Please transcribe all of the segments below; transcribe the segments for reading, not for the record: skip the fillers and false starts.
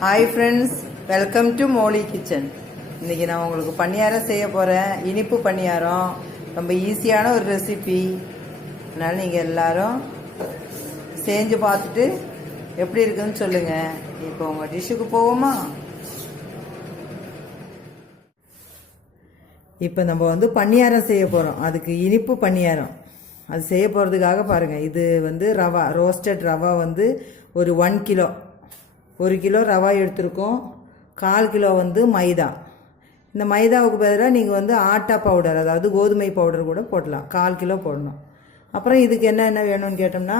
Hi friends, welcome to Molly kitchen. இன்றைக்கி நான் உங்களுக்கு பணியாரம் செய்ய போகிறேன். இனிப்பு பணியாரம் ரொம்ப ஈஸியான ஒரு ரெசிபி. அதனால் நீங்கள் எல்லோரும் செஞ்சு பார்த்துட்டு எப்படி இருக்குன்னு சொல்லுங்கள். இப்போ உங்கள் டிஷ்ஷுக்கு போவோமா? இப்போ நம்ம பணியாரம் செய்ய போகிறோம். அதுக்கு இனிப்பு பணியாரம் அது செய்ய போகிறதுக்காக பாருங்கள், இது ரவா, ரோஸ்டட் ரவா ஒரு 1 கிலோ, 1 கிலோ ரவா எடுத்துருக்கோம். 1/4 கிலோ மைதா. இந்த மைதாவுக்கு பதிலாக நீங்கள் ஆட்டா பவுடர், அதாவது கோதுமை பவுடர் கூட போடலாம். 1/4 கிலோ போடணும். அப்புறம் இதுக்கு என்ன வேணும்னு கேட்டோம்னா,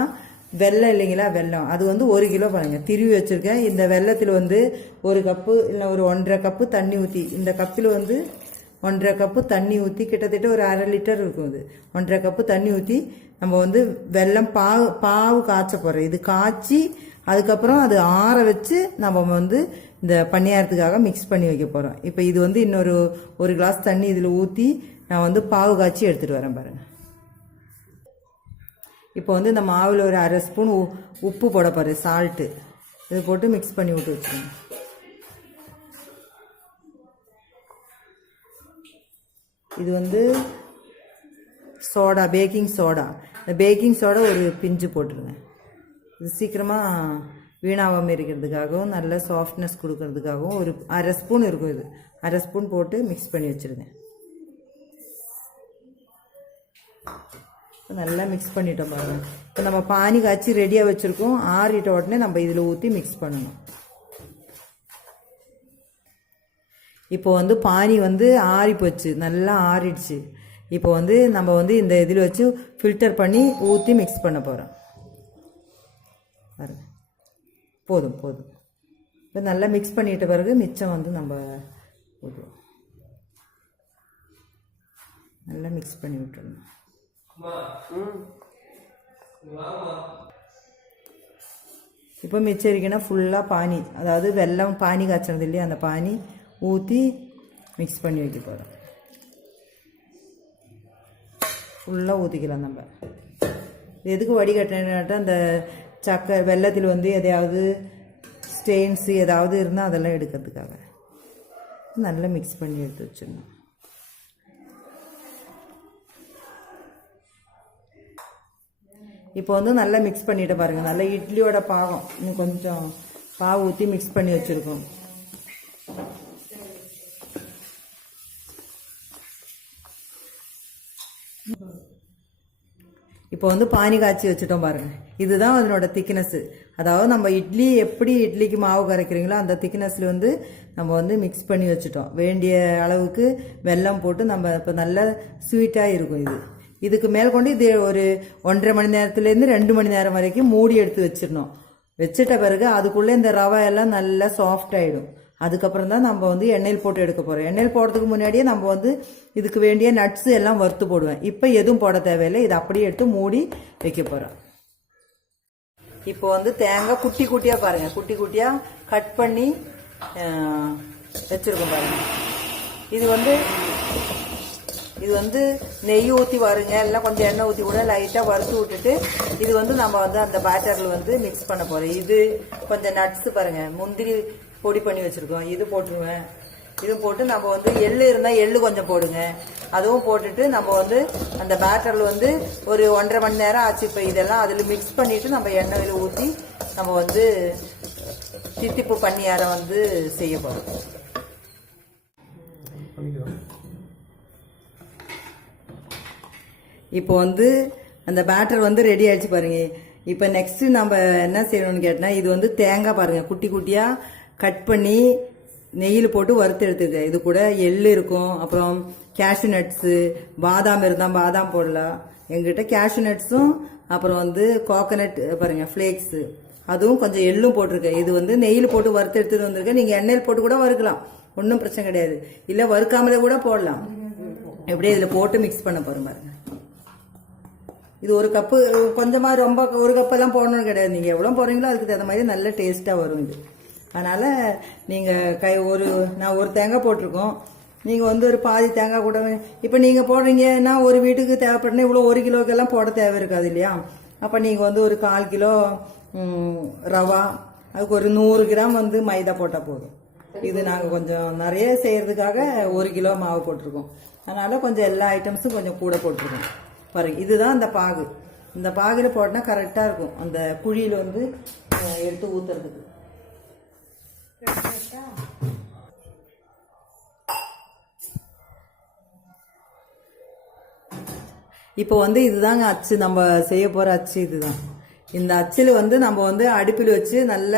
வெல்லம் இல்லைங்களா, வெல்லம் அது 1 கிலோ பாருங்கள், திருவி வச்சுருக்கேன். இந்த வெல்லத்தில் 1 கப்பு இல்லை ஒரு 1.5 கப்பு தண்ணி ஊற்றி, இந்த கப்பில் 1.5 கப்பு தண்ணி ஊற்றி, கிட்டத்தட்ட ஒரு 1/2 லிட்டர் இருக்கும். இது 1.5 கப்பு தண்ணி ஊற்றி நம்ம வெல்லம் பாவு காய்ச்ச போகிறோம். இது காய்ச்சி அதுக்கப்புறம் அது ஆற வச்சு நம்ம இந்த பணியாரத்துக்காக மிக்ஸ் பண்ணி வைக்க போகிறோம். இப்போ இது இன்னொரு 1 கிளாஸ் தண்ணி இதில் ஊற்றி நான் பாவு காய்ச்சி எடுத்துகிட்டு வரேன் பாருங்கள். இப்போ இந்த மாவில் ஒரு 1/2 ஸ்பூன் உப்பு போட போகிறேன், சால்ட்டு. இது போட்டு மிக்ஸ் பண்ணி விட்டு வச்சுக்கோங்க. இது சோடா, பேக்கிங் சோடா. இந்த பேக்கிங் சோடா ஒரு பிஞ்சு போட்டுருங்க. இது சீக்கிரமாக வீணாகாமல் இருக்கிறதுக்காகவும் நல்ல சாஃப்ட்னஸ் கொடுக்கறதுக்காகவும் ஒரு 1/2 ஸ்பூன் இருக்கும். இது 1/2 ஸ்பூன் போட்டு மிக்ஸ் பண்ணி வச்சுருங்க. நல்லா மிக்ஸ் பண்ணிட்டோம் பாருங்கள். இப்போ நம்ம பானி காய்ச்சி ரெடியாக வச்சுருக்கோம். ஆறிட்ட உடனே நம்ம இதில் ஊற்றி மிக்ஸ் பண்ணணும். இப்போ பானி ஆறி போச்சு, நல்லா ஆறிடுச்சு. இப்போ நம்ம இந்த இதில் வச்சு ஃபில்டர் பண்ணி ஊற்றி மிக்ஸ் பண்ண போகிறோம். பாருங்க, போதும். இப்போ நல்லா மிக்ஸ் பண்ணிட்ட பிறகு மிச்சம் நம்ம ஊற்றுவோம். நல்லா மிக்ஸ் பண்ணி விட்டுருணும். இப்போ மிச்சம் இருக்குன்னா ஃபுல்லாக பானி, அதாவது வெல்லம் பானி காய்ச்சனது இல்லையா, அந்த பானி ஊற்றி மிக்ஸ் பண்ணி வைக்க போகிறோம். ஃபுல்லாக ஊற்றிக்கலாம். நம்ம எதுக்கு வடிகட்டினா, அந்த சக்கரை வெல்லத்தில் எதையாவது ஸ்டெயின்ஸு ஏதாவது இருந்தால் அதெல்லாம் எடுக்கிறதுக்காக நல்லா மிக்ஸ் பண்ணி எடுத்து வச்சிடணும். இப்போ நல்லா மிக்ஸ் பண்ணிட்டு பாருங்கள். நல்லா இட்லியோட பாகம், இன்னும் கொஞ்சம் பாவு ஊற்றி மிக்ஸ் பண்ணி வச்சுருக்கோம். இப்போ பானி காய்ச்சி வச்சுட்டோம் பாருங்கள். இதுதான் அதனோட திக்னஸ்ஸு. அதாவது நம்ம எப்படி இட்லிக்கு மாவு கரைக்கிறீங்களோ அந்த திக்னஸில் நம்ம மிக்ஸ் பண்ணி வச்சுட்டோம். வேண்டிய அளவுக்கு வெல்லம் போட்டு நம்ம இப்போ நல்லா ஸ்வீட்டாக இருக்கும். இதுக்கு மேல் கொண்டு இது ஒரு 1.5 மணி நேரத்துலேருந்து 2 மணி நேரம் வரைக்கும் மூடி எடுத்து வச்சிடணும். வச்சிட்ட பிறகு அதுக்குள்ளே இந்த ரவை எல்லாம் நல்லா சாஃப்ட் ஆகிடும். அதுக்கப்புறம் தான் நம்ம எண்ணெயில் போட்டு எடுக்க போகிறோம். எண்ணெயில் போடுறதுக்கு முன்னாடியே நம்ம இதுக்கு வேண்டிய நட்ஸு எல்லாம் வறுத்து போடுவேன். இப்போ எதுவும் போட தேவையில்லை. இதை அப்படியே எடுத்து மூடி வைக்க போகிறோம். இப்போ தேங்காய் குட்டி குட்டியாக பாருங்கள், குட்டி குட்டியாக கட் பண்ணி வச்சுருக்கோம் பாருங்கள். இது நெய் ஊற்றி வருங்க, இல்லை கொஞ்சம் எண்ணெய் ஊற்றி கூட லைட்டாக வறுத்து விட்டுட்டு இது நம்ம அந்த பேட்டரில் மிக்ஸ் பண்ண போகிறோம். இது கொஞ்சம் நட்ஸு பாருங்கள், முந்திரி பொடி பண்ணி வச்சுருக்கோம், இது போட்டுருவேன். இது போட்டு நம்ம எள்ளு இருந்தால் எள்ளு கொஞ்சம் போடுங்க, அதுவும் போட்டுட்டு நம்ம அந்த பேட்டரில் ஒரு 1.5 மணி நேரம் ஆச்சு. இப்போ இதெல்லாம் அதில் மிக்ஸ் பண்ணிவிட்டு நம்ம எண்ணெயில் ஊற்றி நம்ம தித்திப்பு பணியாரம் செய்ய போகிறோம். இப்போ அந்த பேட்டர் ரெடி ஆகிடுச்சு பாருங்க. இப்போ நெக்ஸ்ட்டு நம்ம என்ன செய்யணும்னு கேட்டால், இது தேங்காய் பாருங்கள், குட்டி குட்டியாக கட் பண்ணி நெய்யில் போட்டு வறுத்து எடுத்துக்க. இது கூட எள்ளு இருக்கும், அப்புறம் கேஷ்யூ நட்ஸு, பாதாம் இருந்தால் பாதாம் போடலாம். எங்கிட்ட கேஷ்யூ நட்ஸும் அப்புறம் கோகனட் பாருங்கள் ஃப்ளேக்ஸு, அதுவும் கொஞ்சம் எள்ளும் போட்டிருக்கேன். இது நெய்யில் போட்டு வறுத்து எடுத்துகிட்டு வந்திருக்கேன். நீங்கள் எண்ணெயில் போட்டு கூட வறுக்கலாம், ஒன்றும் பிரச்சனை கிடையாது. இல்லை வறுக்காமலே கூட போடலாம். எப்படியே இதில் போட்டு மிக்ஸ் பண்ண போகிறோம் பாருங்கள். இது 1 கப்பு, கொஞ்சமாக ரொம்ப 1 கப்பெல்லாம் போடணும்னு கிடையாது. நீங்கள் எவ்வளோ போடுறீங்களோ அதுக்கு தகுந்த மாதிரி நல்ல டேஸ்ட்டாக வரும் இது. அதனால் நீங்கள் நான் 1 தேங்காய் போட்டிருக்கோம். நீங்கள் ஒரு பாதி தேங்காய் கூட, இப்போ நீங்கள் போடுறீங்கன்னா ஒரு வீட்டுக்கு தேவைப்படுனா இவ்வளோ 1 கிலோக்கெல்லாம் போட தேவை இருக்காது இல்லையா. அப்போ நீங்கள் ஒரு 1/4 கிலோ ரவா, அதுக்கு ஒரு 100 கிராம் வந்து மைதா போட்டால் போதும். இது நாங்கள் கொஞ்சம் நிறைய செய்யறதுக்காக 1 கிலோ மாவு போட்டிருக்கோம். அதனால கொஞ்சம் எல்லா ஐட்டம்ஸும் கொஞ்சம் கூட போட்டிருக்கோம். பாருங்க, இதுதான் அந்த பாகு. இந்த பாகில் போட்டோன்னா கரெக்டாக இருக்கும் அந்த குழியில் வந்து எடுத்து ஊற்றுறதுக்கு. இப்போ வந்து இதுதாங்க அச்சு, நம்ம செய்ய போகிற அச்சு இதுதான். இந்த அச்சில் வந்து நம்ம வந்து அடுப்பில் வச்சு நல்ல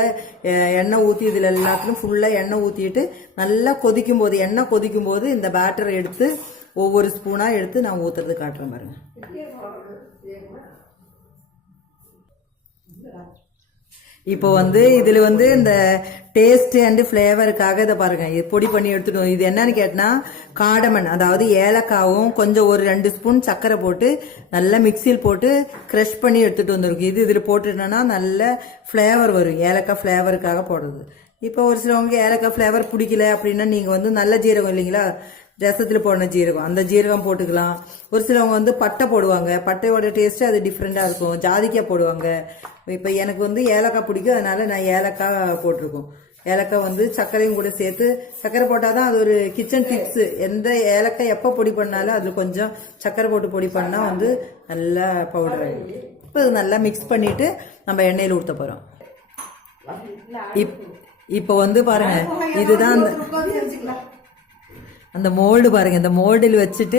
எண்ணெய் ஊற்றி இதில் எல்லாத்துலையும் ஃபுல்லாக எண்ணெய் ஊற்றிட்டு நல்லா கொதிக்கும் போது, எண்ணெய் கொதிக்கும் போது இந்த பேட்டரை எடுத்து ஒவ்வொரு ஸ்பூனாக எடுத்து நான் ஊற்றுறது காட்டுறேன் பாருங்க. இப்போ வந்து இதில் வந்து இந்த டேஸ்ட் அண்ட் ஃப்ளேவருக்காக இதை பாருங்க, இது பொடி பண்ணி எடுத்துட்டோம். இது என்னன்னு கேட்டினா காடமன், அதாவது ஏலக்காவும் கொஞ்சம் ஒரு 2 ஸ்பூன் சர்க்கரை போட்டு நல்லா மிக்சியில் போட்டு க்ரஷ் பண்ணி எடுத்துட்டு வந்திருக்கு. இது இதில் போட்டுட்டோன்னா நல்ல ஃப்ளேவர் வரும், ஏலக்காய் ஃப்ளேவருக்காக போடுறது. இப்போ ஒரு சிலவங்க ஏலக்காய் ஃப்ளேவர் பிடிக்கல அப்படின்னா நீங்கள் வந்து நல்ல ஜீரகம் இல்லைங்களா, ரசத்தில் போடன ஜீரகம், அந்த ஜீரகம் போட்டுக்கலாம். ஒரு சிலவங்க வந்து பட்டை போடுவாங்க, பட்டையோட டேஸ்ட்டு அது டிஃப்ரெண்ட்டாக இருக்கும். ஜாதிக்காய் போடுவாங்க. இப்போ எனக்கு வந்து ஏலக்காய் பிடிக்கும், அதனால நான் ஏலக்காய் போட்டிருக்கோம். ஏலக்காய் வந்து சர்க்கரையும் கூட சேர்த்து, சர்க்கரை போட்டால் தான் அது ஒரு கிச்சன் டிப்ஸு. எந்த ஏலக்காய் எப்போ பொடி பண்ணாலும் அதில் கொஞ்சம் சர்க்கரை போட்டு பொடி பண்ணால் வந்து நல்லா பவுடர் ஆகிடும். இப்போ இது நல்லா மிக்ஸ் பண்ணிவிட்டு நம்ம எண்ணெயில் ஊற்ற போகிறோம். இப்போ வந்து பாருங்க, இதுதான் அந்த மோல்டு பாருங்க. இந்த மோல்டில் வச்சுட்டு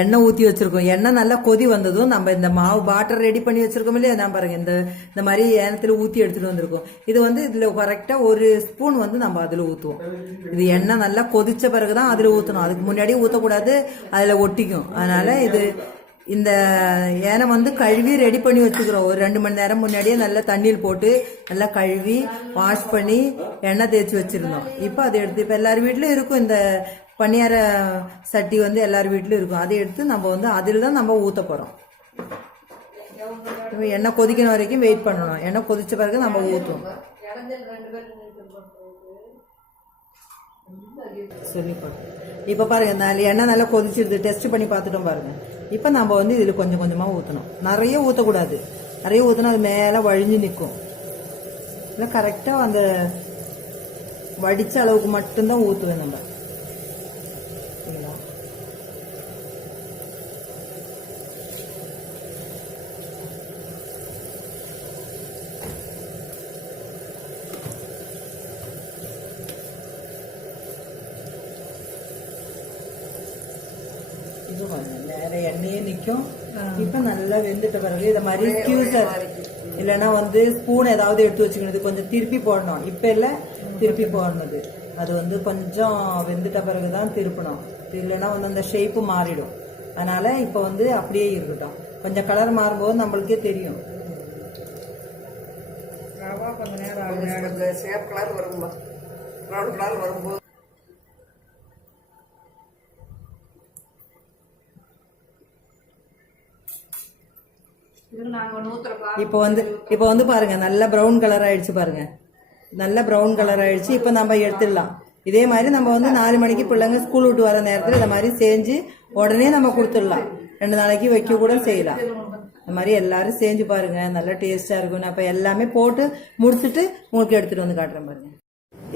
எண்ணெய் ஊற்றி வச்சிருக்கோம். எண்ணெய் நல்லா கொதி வந்ததும் நம்ம இந்த மாவு பாட்டர் ரெடி பண்ணி வச்சிருக்கோம் இல்லையா, நான் பாருங்க இந்த மாதிரி எண்ணத்தில் ஊற்றி எடுத்துட்டு வந்திருக்கோம். இது வந்து இதில் கரெக்டாக 1 ஸ்பூன் வந்து நம்ம அதில் ஊற்றுவோம். இது எண்ணெய் நல்லா கொதிச்ச பிறகுதான் அதில் ஊற்றணும், அதுக்கு முன்னாடியே ஊற்றக்கூடாது, அதில் ஒட்டிக்கும். அதனால இது இந்த ஏனை வந்து கழுவி ரெடி பண்ணி வச்சுக்கிறோம். ஒரு 2 மணி நேரம் முன்னாடியே நல்லா தண்ணியில் போட்டு நல்லா கழுவி வாஷ் பண்ணி எண்ணெய் தேய்ச்சி வச்சிருந்தோம். இப்போ அதை எடுத்து, இப்போ எல்லார் வீட்லையும் இருக்கும் இந்த பனியார சட்டி வந்து எல்லார் வீட்லையும் இருக்கும். அதை எடுத்து நம்ம வந்து அதில் தான் நம்ம ஊற்ற போகிறோம். எண்ணெய் கொதிக்கணும் வரைக்கும் வெயிட் பண்ணணும். எண்ணெய் கொதிச்ச பிறகு நம்ம ஊற்றுவோம். சொல்லி போட்டோம். இப்போ பாருங்க, எண்ணெய் நல்லா கொதிச்சிருது, டெஸ்ட் பண்ணி பார்த்துட்டோம் பாருங்க. இப்போ நம்ம வந்து இதில் கொஞ்சம் கொஞ்சமாக ஊற்றணும். நிறைய ஊற்றக்கூடாது, நிறைய ஊற்றினா அது மேலே வழிஞ்சு நிற்கும். இல்லை கரெக்டாக அந்த வடித்த அளவுக்கு மட்டும்தான் ஊற்றுவேன் நம்ம. இது நேர எண்ணெயே நிற்கும். இப்போ நல்லா வெந்துட்ட பிறகு இதை மாதிரி ஸ்கியூசர் இல்லைன்னா வந்து ஸ்பூன் ஏதாவது எடுத்து வச்சுக்கணும். கொஞ்சம் திருப்பி போடணும். இப்போ இல்லை, திருப்பி போடணுது. அது வந்து கொஞ்சம் வெந்துட்ட பிறகுதான் திருப்பணும், இல்லைன்னா வந்து அந்த ஷேப்பு மாறிடும். அதனால இப்போ வந்து அப்படியே இருக்கட்டும். கொஞ்சம் கலர் மாறும்போது நம்மளுக்கே தெரியும். கொஞ்ச நேரம் ஷேப் கலர் வரும்பா, ப்ரௌன் கலர் வரும்போது இப்போ வந்து பாருங்க, நல்ல ப்ரௌன் கலர் ஆயிடுச்சு பாருங்க, நல்ல ப்ரௌன் கலர் ஆயிடுச்சு. இப்போ நம்ம எடுத்துடலாம். இதே மாதிரி நம்ம வந்து 4 மணிக்கு பிள்ளைங்க ஸ்கூல் விட்டு வர நேரத்தில் இந்த மாதிரி செஞ்சு உடனே நம்ம கொடுத்துடலாம். 2 நாளைக்கு வைக்க கூட செய்யலாம். இந்த மாதிரி எல்லாரும் செஞ்சு பாருங்க, நல்லா டேஸ்டா இருக்கும். நான் இப்போ எல்லாமே போட்டு முடிச்சுட்டு உங்களுக்கு எடுத்துட்டு வந்து காட்டுறேன் பாருங்க.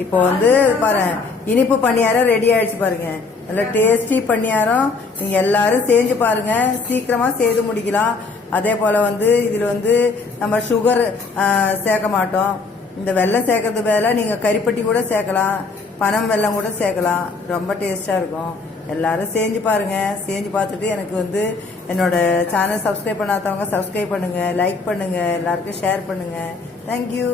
இப்போ வந்து பாருங்க, இனிப்பு பணியாரம் ரெடி ஆயிடுச்சு பாருங்க. நல்ல டேஸ்டி பணியாரம். நீங்க எல்லாரும் செஞ்சு பாருங்க, சீக்கிரமா செய்து முடிக்கலாம். அதே போல வந்து இதில் வந்து நம்ம சுகர் சேர்க்க மாட்டோம். இந்த வெல்லம் சேர்க்கறது பதிலாக நீங்கள் கறிப்பட்டி கூட சேர்க்கலாம், பனம் வெல்லம் கூட சேர்க்கலாம். ரொம்ப டேஸ்டாக இருக்கும். எல்லாரும் செஞ்சு பாருங்கள். செஞ்சு பார்த்துட்டு எனக்கு வந்து என்னோட சேனல் சப்ஸ்கிரைப் பண்ணாதவங்க சப்ஸ்கிரைப் பண்ணுங்கள், லைக் பண்ணுங்கள், எல்லாருக்கும் ஷேர் பண்ணுங்கள். தேங்க்யூ.